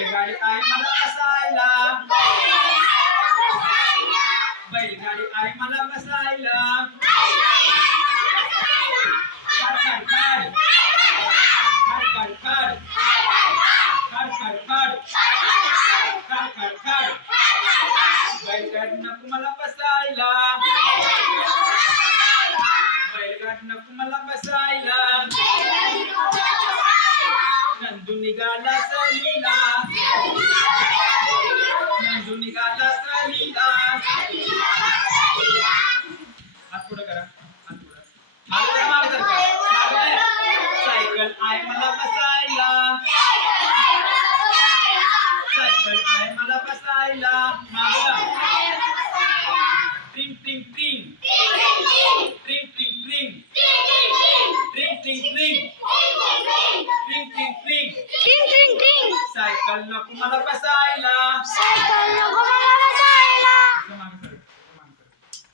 बैलगाडी आई मला बसायला. बैलगाडी आई मला बसायला. बैलगाडी नको मला बसायला. बैलगाडी नको मला निघाला सलीला. नंदू निघाला सलीला. हात पुढं करा हात पुढं. मागं करा, मागं सायकल आय मला बसायला. सायकल आहे मला बसायला. मागं ट्रिंग ट्रिंग ट्रिंग ट्रिंग. ट्रिंग ट्रिंग ट्रिंग. ट्रिंग ट्रिंग ट्रिंग ट्रिंग ट्रिंग टिंग टिंग टिंग सायकल नको मला बसायला. सायकल नको मला बसायला.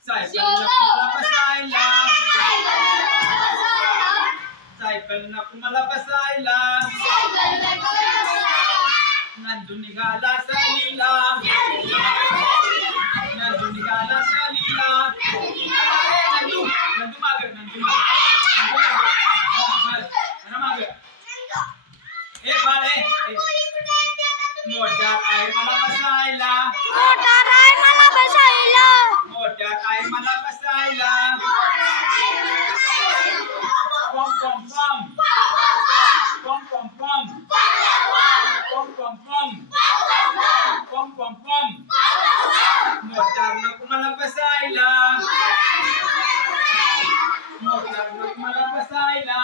सायकल नको मला बसायला. सायकल नको मला बसायला. नंदू निघाला सलीला. नंदू निघाला सलीला. नंदू नंदू माग नंदू माग. माग. ए बाळ ए. मोठ्यात आहे मला बसायला. मोटार आहे मला बसायला. मोठ्यात आहे मला बसायला. पम पम पम. पम पम पम. पम पम पम. पम पम पम. मोटार नको मला बसायला. मोटार नको मला बसायला.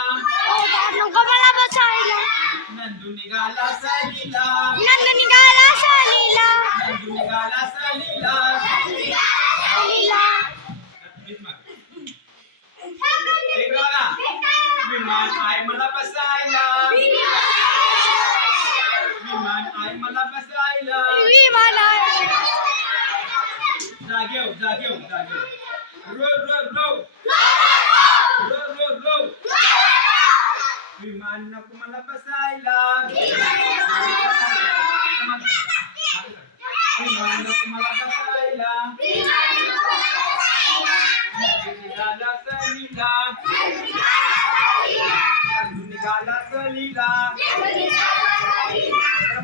मोटार नको मला बसायला. नंदू निघाला. जागेव जागेव जागेव रो रो रो रो रो रो विमान नको मला बसायला विमान नको मला बसायला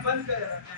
बंद कर